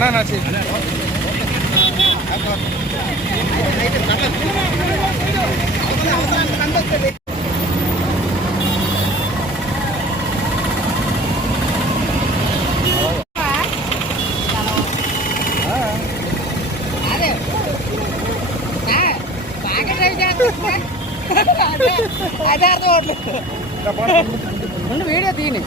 ઘણાના છે అదే అర్థం అవట్లేదు వీడియో తీని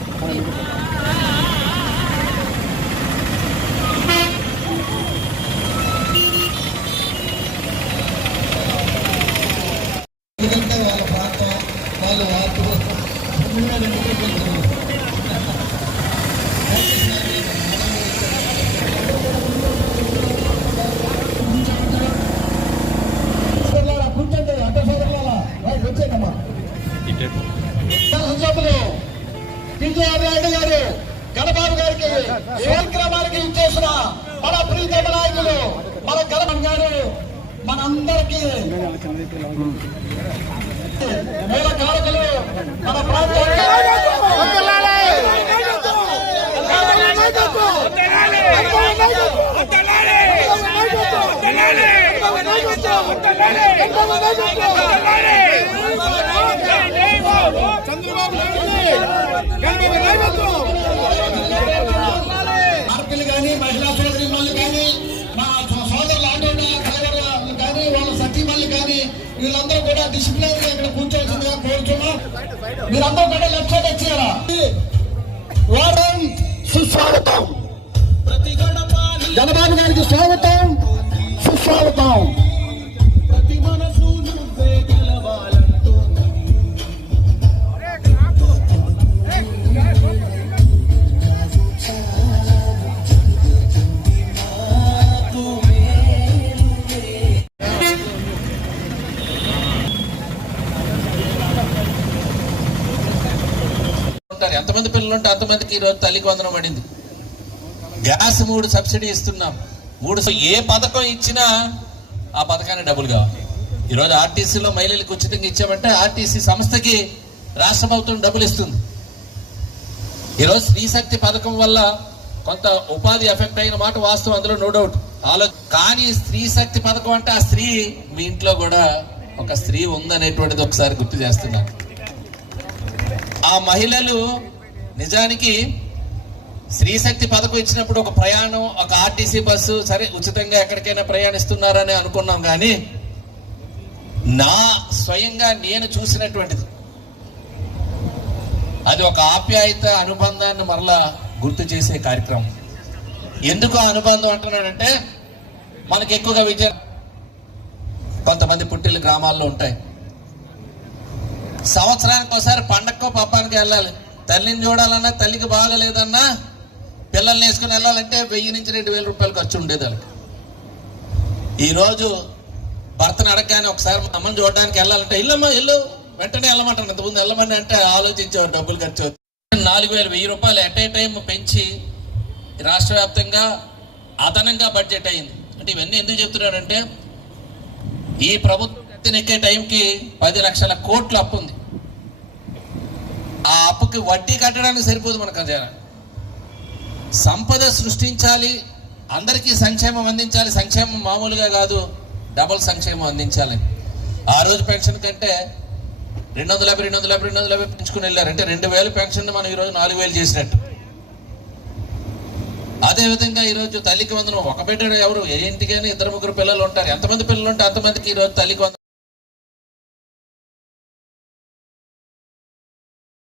గారు గణబాబు గారికి కార్యక్రమానికి ఇచ్చేసిన మన ప్రీతమ నాయకులు మనందరికీ మూల కారకులు మన ప్రాంతానికి వీళ్ళందరూ కూడా డిసిప్లిన్గా ఇక్కడ కూర్చోవలసిందిగా కోరుతున్నాం మీరందరూ కూడా లెఫ్ట్ సైడ్ వచ్చేయాలా వారం సుస్వాగతం. జనబాబు గారికి స్వాగతం. సుస్వాగతం. మరి ఎంతమంది పిల్లలు ఉంటే అంతమందికి ఈరోజు తల్లికి వందనం పడింది. గ్యాస్ మూడు సబ్సిడీ ఇస్తున్నాం. మూడు ఏ పథకం ఇచ్చినా ఆ పథకానికి డబ్బులు కావాలి. ఈరోజు ఆర్టీసీలో మహిళలకు ఉచితంగా ఇచ్చామంటే ఆర్టీసీ సంస్థకి రాష్ట్ర ప్రభుత్వం డబ్బులు ఇస్తుంది. ఈరోజు స్త్రీశక్తి పథకం వల్ల కొంత ఉపాధి ఎఫెక్ట్ అయిన మాట వాస్తవం అందులో నో డౌట్ ఆలో కానీ స్త్రీ శక్తి పథకం అంటే ఆ స్త్రీ మీ ఇంట్లో కూడా ఒక స్త్రీ ఉందనేటువంటిది ఒకసారి గుర్తు చేస్తున్నాను. ఆ మహిళలు నిజానికి స్త్రీశక్తి పథకం ఇచ్చినప్పుడు ఒక ప్రయాణం ఒక ఆర్టీసీ బస్సు సరే ఉచితంగా ఎక్కడికైనా ప్రయాణిస్తున్నారని అనుకున్నాం కానీ నా స్వయంగా నేను చూసినటువంటిది. అది ఒక ఆప్యాయత అనుబంధాన్ని మరలా గుర్తు చేసే కార్యక్రమం. ఎందుకు ఆ అనుబంధం అంటున్నానంటే మనకి ఎక్కువగా విద్య కొంతమంది పుట్టిల్లు గ్రామాల్లో ఉంటాయి. సంవత్సరానికి ఒకసారి పండక్కో పప్పానికి వెళ్ళాలి. తల్లిని చూడాలన్నా తల్లికి బాగలేదన్నా పిల్లల్ని వేసుకుని వెళ్ళాలంటే వెయ్యి నుంచి రెండు వేల రూపాయలు ఖర్చు ఉండేది వాళ్ళకి. ఈరోజు భర్తను అడగగానే ఒకసారి మా అమ్మని చూడడానికి వెళ్ళాలంటే ఇల్లమ్మా ఇల్లు వెంటనే వెళ్ళమంటాను. ఇంతకుముందు వెళ్ళమని అంటే ఆలోచించేవారు డబ్బులు ఖర్చు అవుతుంది. నాలుగు వేలు వెయ్యి రూపాయలు ఎట్ ఏ టైం పెంచి రాష్ట్ర వ్యాప్తంగా అదనంగా బడ్జెట్ అయింది. అంటే ఇవన్నీ ఎందుకు చెప్తున్నాడంటే ఈ ప్రభుత్వం ఎక్కే టైంకి పది లక్షల కోట్లు అప్పు ఉంది. ఆ అప్పుకి వడ్డీ కట్టడానికి సరిపోదు మనకు అది సంపద సృష్టించాలి అందరికీ సంక్షేమం అందించాలి. సంక్షేమం మామూలుగా కాదు డబుల్ సంక్షేమం అందించాలి. ఆ రోజు పెన్షన్ కంటే రెండు వందల యాభై రెండు వందల యాభై రెండు వందల యాభై పెంచుకుని వెళ్ళారు. అంటే రెండు వేలు పెన్షన్ మనం ఈరోజు నాలుగు వేలు చేసినట్టు. అదేవిధంగా ఈరోజు తల్లికి వందనం. ఒక బిడ్డ ఎవరు? ఏ ఇంటికైనా ఇద్దరు ముగ్గురు పిల్లలు ఉంటారు. ఎంతమంది పిల్లలు ఉంటే అంతమందికి ఈరోజు తల్లికి వందనం.